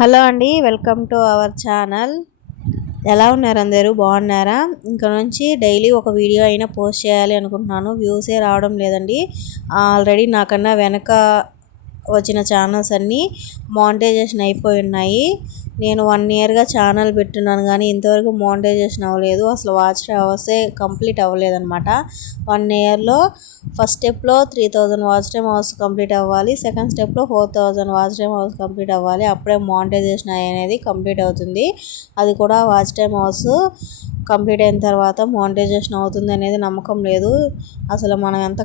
Hello అండి, welcome to our channel. ఎలా ఉన్నారు అందరూ? బాగున్నారా? ఇంకా నుంచి డైలీ ఒక వీడియో అయినా పోస్ట్ చేయాలి అనుకుంటున్నాను. వ్యూసే రావడం లేదండి. ఆల్రెడీ నాకన్నా వెనక వచ్చిన ఛానల్స్ అన్నీ మానిటైజేషన్ అయిపోయి ఉన్నాయి. నేను 1 ఇయర్గా ఛానల్ పెట్టున్నాను కానీ ఇంతవరకు మానిటైజేషన్ అవ్వలేదు. అసలు వాచ్ అవర్సే కంప్లీట్ అవ్వలేదన్నమాట. 1 ఇయర్లో ఫస్ట్ స్టెప్లో 3000 వాచ్ టైమ్ అవర్స్ కంప్లీట్ అవ్వాలి. సెకండ్ స్టెప్లో 4000 వాచ్ టైమ్ అవర్స్ కంప్లీట్ అవ్వాలి. అప్పుడే మానిటైజేషన్ అనేది కంప్లీట్ అవుతుంది. అది కూడా వాచ్ టైమ్ అవర్స్ కంప్లీట్ అయిన తర్వాత మానిటైజేషన్ అవుతుంది అనేది నమ్మకం లేదు. అసలు మనం ఎంత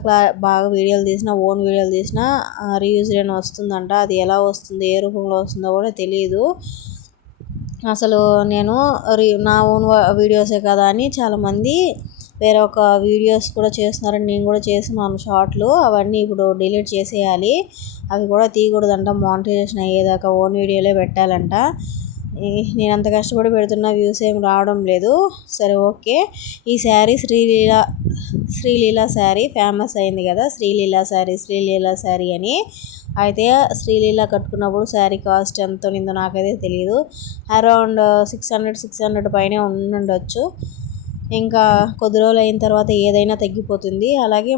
బాగా వీడియోలు తీసినా, ఓన్ వీడియోలు తీసినా రీయూజ్డ్ అని వస్తుందంట. అది ఎలా వస్తుంది, ఏ రూపంలో వస్తుందో కూడా తెలియదు. అసలు నేను నా ఓన్ వీడియోసే కదా అని చాలామంది వేరే ఒక వీడియోస్ కూడా చేస్తున్నారని నేను కూడా చేస్తున్నాను షార్ట్లు. అవన్నీ ఇప్పుడు డిలీట్ చేసేయాలి. అవి కూడా తీయకూడదంట. మానిటైజేషన్ అయ్యేదాకా ఓన్ వీడియోలే పెట్టాలంట. నేను అంత కష్టపడి పెడుతున్న వ్యూస్ ఏం రావడం లేదు. సరే ఓకే. ఈ శారీ శ్రీలీల శారీ ఫేమస్ అయింది కదా, శ్రీలీల శారీ అని. అయితే శ్రీలీల కట్టుకున్నప్పుడు శారీ కాస్ట్ ఎంత ఉందో నాకైతే తెలియదు. అరౌండ్ 600 పైనే ఉండొచ్చు. ఇంకా కొద్ది రోజులు అయిన తర్వాత ఏదైనా తగ్గిపోతుంది. అలాగే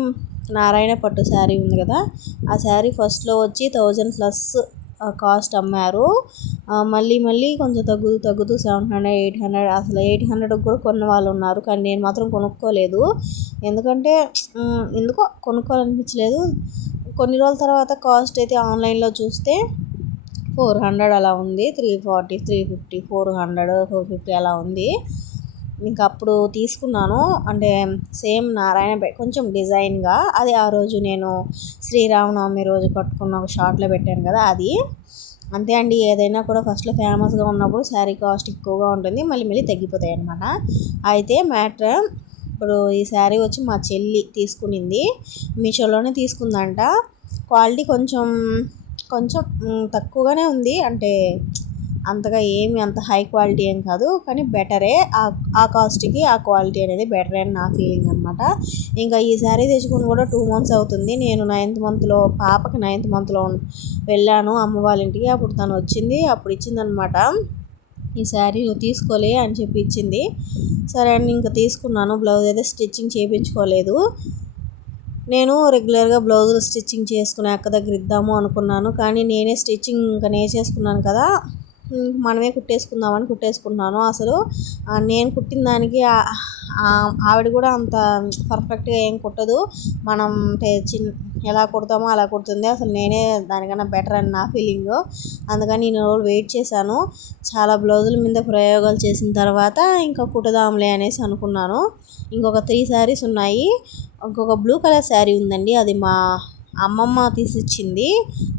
నారాయణ పట్టు శారీ ఉంది కదా, ఆ శారీ ఫస్ట్లో వచ్చి 1000+ కాస్ట్ అమ్మారు. మళ్ళీ కొంచెం తగ్గుతూ 700, 800, అసలు 800 కూడా కొన్న వాళ్ళు ఉన్నారు. కానీ నేను మాత్రం కొనుక్కోలేదు. ఎందుకంటే ఎందుకో కొనుక్కోవాలనిపించలేదు. కొన్ని రోజుల తర్వాత కాస్ట్ అయితే ఆన్లైన్లో చూస్తే 400 అలా ఉంది. 340, 350, 400, 450 అలా ఉంది. ఇంకా అప్పుడు తీసుకున్నాను. అంటే సేమ్ నారాయణ కొంచెం డిజైన్గా. అది ఆ రోజు నేను శ్రీరామనవమి రోజు కట్టుకున్న ఒక షార్ట్లో పెట్టాను కదా, అది అంతే అండి. ఏదైనా కూడా ఫస్ట్లో ఫేమస్గా ఉన్నప్పుడు శారీ కాస్ట్ ఎక్కువగా ఉంటుంది, మళ్ళీ తగ్గిపోతాయి అన్నమాట. అయితే మ్యాటర్ ఇప్పుడు ఈ శారీ వచ్చి మా చెల్లి తీసుకునింది. మీషోలోనే తీసుకుందంట. క్వాలిటీ కొంచెం తక్కువగానే ఉంది. అంటే అంతగా ఏమి అంత హై క్వాలిటీ ఏం కాదు, కానీ బెటరే. ఆ కాస్ట్కి ఆ క్వాలిటీ అనేది బెటరే అని నా ఫీలింగ్ అనమాట. ఇంకా ఈ శారీ తెచ్చుకుని కూడా 2 months అవుతుంది. నేను 9th monthలో పాపకి 9th monthలో వెళ్ళాను అమ్మ వాళ్ళ ఇంటికి. అప్పుడు తను వచ్చింది, అప్పుడు ఇచ్చిందనమాట. ఈ శారీ నువ్వు తీసుకోలే అని చెప్పి ఇచ్చింది. సరే అని ఇంకా తీసుకున్నాను. బ్లౌజ్ అయితే స్టిచ్చింగ్ చేయించుకోలేదు. నేను రెగ్యులర్గా బ్లౌజులు స్టిచ్చింగ్ చేసుకునే అక్క దగ్గర ఇద్దాము అనుకున్నాను. కానీ నేనే స్టిచ్చింగ్ ఇంకా చేసుకున్నాను కదా, మనమే కుట్టేసుకుందామని కుట్టేసుకున్నాను. అసలు నేను కుట్టిన దానికి ఆవిడ కూడా అంత పర్ఫెక్ట్గా ఏం కుట్టదు. మనం ఎలా కుడతామో అలా కుడుతుంది. అసలు నేనే దానికన్నా బెటర్ అని నా ఫీలింగ్. అందుకని నేను రోజులు వెయిట్ చేశాను. చాలా బ్లౌజుల మీద ప్రయోగాలు చేసిన తర్వాత ఇంకా కుట్టదాంలే అనేసి అనుకున్నాను. ఇంకొక 3 శారీస్ ఉన్నాయి. ఇంకొక బ్లూ కలర్ శారీ ఉందండి, అది మా అమ్మమ్మ తీసిచ్చింది.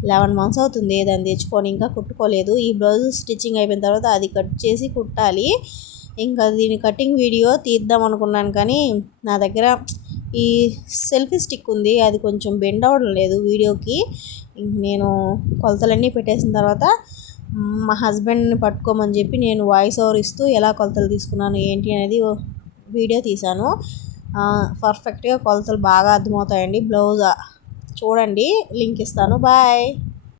11 months అవుతుంది దాన్ని తెచ్చుకొని, ఇంకా కుట్టుకోలేదు. ఈ బ్లౌజ్ స్టిచ్చింగ్ అయిపోయిన తర్వాత అది కట్ చేసి కుట్టాలి. ఇంకా దీని కటింగ్ వీడియో తీద్దాం అనుకున్నాను, కానీ నా దగ్గర ఈ సెల్ఫీ స్టిక్ ఉంది, అది కొంచెం బెండ్ అవ్వడం లేదు వీడియోకి. ఇంక నేను కొలతలన్నీ పెట్టేసిన తర్వాత మా హస్బెండ్ని పట్టుకోమని చెప్పి నేను వాయిస్ ఓవర్ ఇస్తూ ఎలా కొలతలు తీసుకున్నాను ఏంటి అనేది వీడియో తీశాను. పర్ఫెక్ట్గా కొలతలు బాగా అర్థమవుతాయండి. బ్లౌజ్ చూడండి, లింక్ ఇస్తాను. బాయ్.